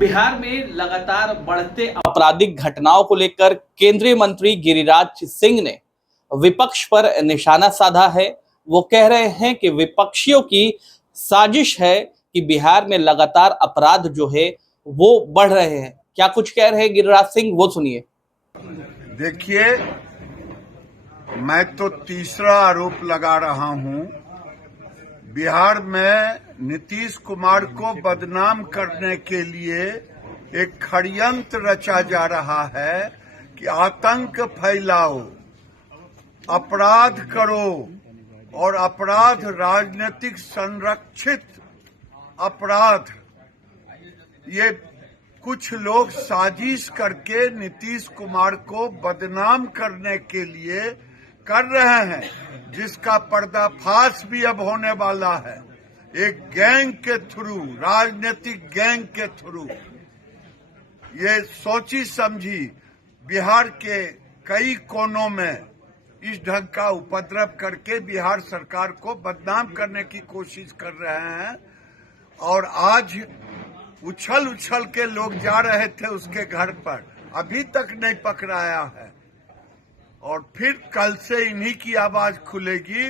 बिहार में लगातार बढ़ते आपराधिक घटनाओं को लेकर केंद्रीय मंत्री गिरिराज सिंह ने विपक्ष पर निशाना साधा है। वो कह रहे हैं कि विपक्षियों की साजिश है कि बिहार में लगातार अपराध जो है वो बढ़ रहे हैं। क्या कुछ कह रहे हैं गिरिराज सिंह, वो सुनिए। देखिए, मैं तो तीसरा आरोप लगा रहा हूं। बिहार में नीतीश कुमार को बदनाम करने के लिए एक षड्यंत्र रचा जा रहा है कि आतंक फैलाओ, अपराध करो और अपराध राजनीतिक संरक्षित अपराध। ये कुछ लोग साजिश करके नीतीश कुमार को बदनाम करने के लिए कर रहे हैं, जिसका पर्दाफाश भी अब होने वाला है। एक गैंग के थ्रू, राजनीतिक गैंग के थ्रू ये सोची समझी बिहार के कई कोनों में इस ढंग का उपद्रव करके बिहार सरकार को बदनाम करने की कोशिश कर रहे हैं। और आज उछल उछल के लोग जा रहे थे उसके घर पर, अभी तक नहीं पकड़ाया है। और फिर कल से इन्हीं की आवाज खुलेगी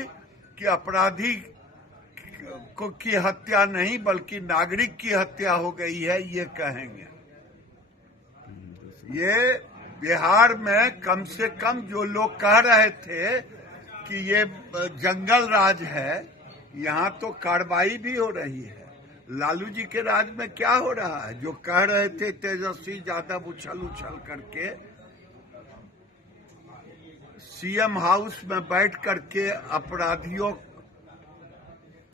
कि अपराधी की हत्या नहीं बल्कि नागरिक की हत्या हो गई है, ये कहेंगे। ये बिहार में कम से कम जो लोग कह रहे थे कि ये जंगल राज है, यहाँ तो कार्रवाई भी हो रही है। लालू जी के राज में क्या हो रहा है? जो कह रहे थे तेजस्वी यादव उछल उछल करके सीएम हाउस में बैठ करके अपराधियों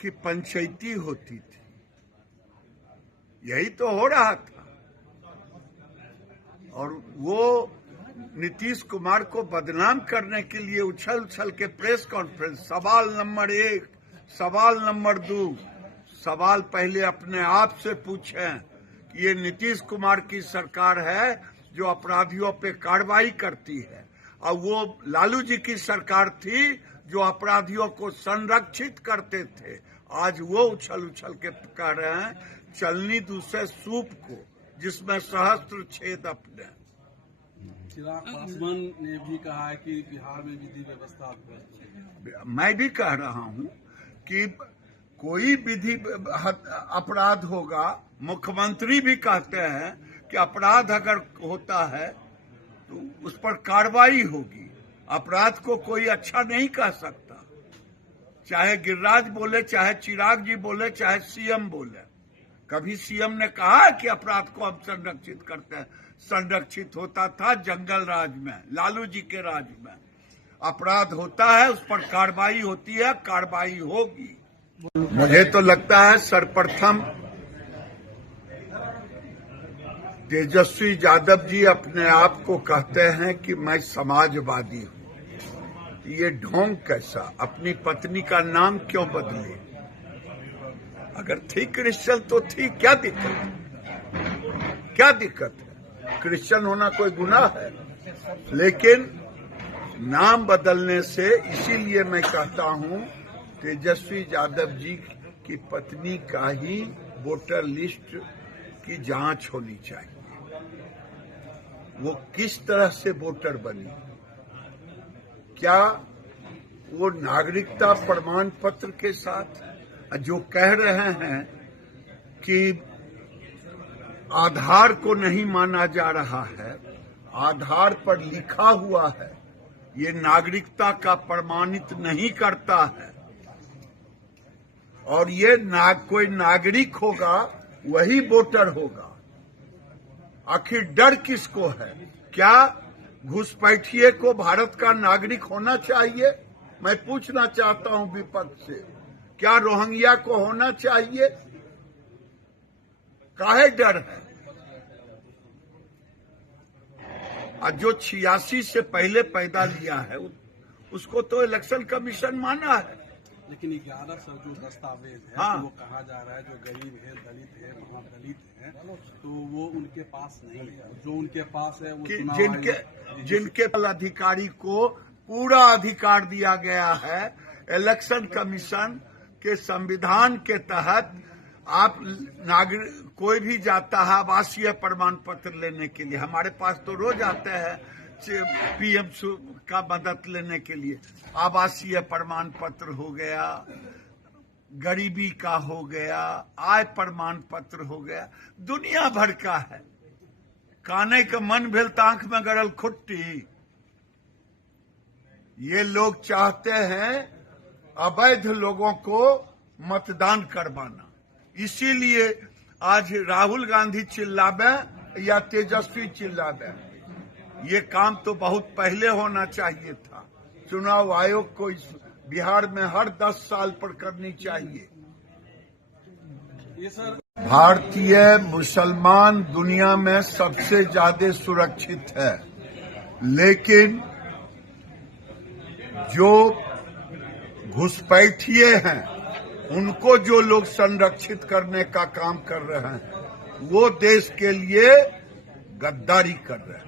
की पंचायती होती थी, यही तो हो रहा था। और वो नीतीश कुमार को बदनाम करने के लिए उछल उछल के प्रेस कॉन्फ्रेंस, सवाल नंबर 1, सवाल नंबर 2, सवाल पहले अपने आप से पूछें कि ये नीतीश कुमार की सरकार है जो अपराधियों पे कार्रवाई करती है, और वो लालू जी की सरकार थी जो अपराधियों को संरक्षित करते थे। आज वो उछल उछल के कह रहे हैं चलनी दूसरे सूप को जिसमें सहस्त्र छेद अपने। चिराग पासवान ने भी कहा है कि बिहार में विधि व्यवस्था, मैं भी कह रहा हूं कि कोई विधि अपराध होगा, मुख्यमंत्री भी कहते हैं कि अपराध अगर होता है तो उस पर कार्रवाई होगी। अपराध को कोई अच्छा नहीं कह सकता, चाहे गिरिराज बोले, चाहे चिराग जी बोले, चाहे सीएम बोले। कभी सीएम ने कहा कि अपराध को हम संरक्षित करते हैं? संरक्षित होता था जंगल राज में, लालू जी के राज में। अपराध होता है, उस पर कार्रवाई होती है, कार्रवाई होगी। मुझे तो लगता है सर्वप्रथम तेजस्वी यादव जी अपने आप को कहते हैं कि मैं समाजवादी हूं। ये ढोंग कैसा? अपनी पत्नी का नाम क्यों बदले? अगर थी क्रिश्चियन तो थी, क्या दिक्कत है? क्या दिक्कत है? क्रिश्चियन होना कोई गुनाह है? लेकिन नाम बदलने से, इसीलिए मैं कहता हूं तेजस्वी यादव जी की पत्नी का ही वोटर लिस्ट की जांच होनी चाहिए। वो किस तरह से वोटर बनी? क्या वो नागरिकता प्रमाण पत्र के साथ? जो कह रहे हैं कि आधार को नहीं माना जा रहा है, आधार पर लिखा हुआ है, ये नागरिकता का प्रमाणित नहीं करता है। और ये कोई नागरिक होगा वही वोटर होगा। आखिर डर किसको है? क्या घुसपैठिए को भारत का नागरिक होना चाहिए? मैं पूछना चाहता हूं विपक्ष से, क्या रोहिंग्या को होना चाहिए? काहे डर है? और जो 86 से पहले पैदा लिया है उसको तो इलेक्शन कमीशन माना है। लेकिन 1100 जो दस्तावेज है, हाँ, तो वो कहा जा रहा है जो गरीब है, दलित है, महादलित है, तो वो उनके पास नहीं है। जो उनके पास है वो जिनके अधिकारी को पूरा अधिकार दिया गया है इलेक्शन कमीशन के संविधान के तहत, आप नागरिक कोई भी जाता है आवासीय प्रमाण पत्र लेने के लिए, हमारे पास तो रोज आते हैं पीएम का मदद लेने के लिए। आवासीय प्रमाण पत्र हो गया, गरीबी का हो गया, आय प्रमाण पत्र हो गया, दुनिया भर का है। काने का मन भेल त आंख में गड़ल खुट्टी। ये लोग चाहते हैं अवैध लोगों को मतदान करवाना, इसीलिए आज राहुल गांधी चिल्लावे या तेजस्वी चिल्लावे, ये काम तो बहुत पहले होना चाहिए था। चुनाव आयोग को इस बिहार में हर 10 साल पर करनी चाहिए। ये सर भारतीय मुसलमान दुनिया में सबसे ज्यादा सुरक्षित है, लेकिन जो घुसपैठिए हैं उनको जो लोग संरक्षित करने का काम कर रहे हैं वो देश के लिए गद्दारी कर रहे हैं।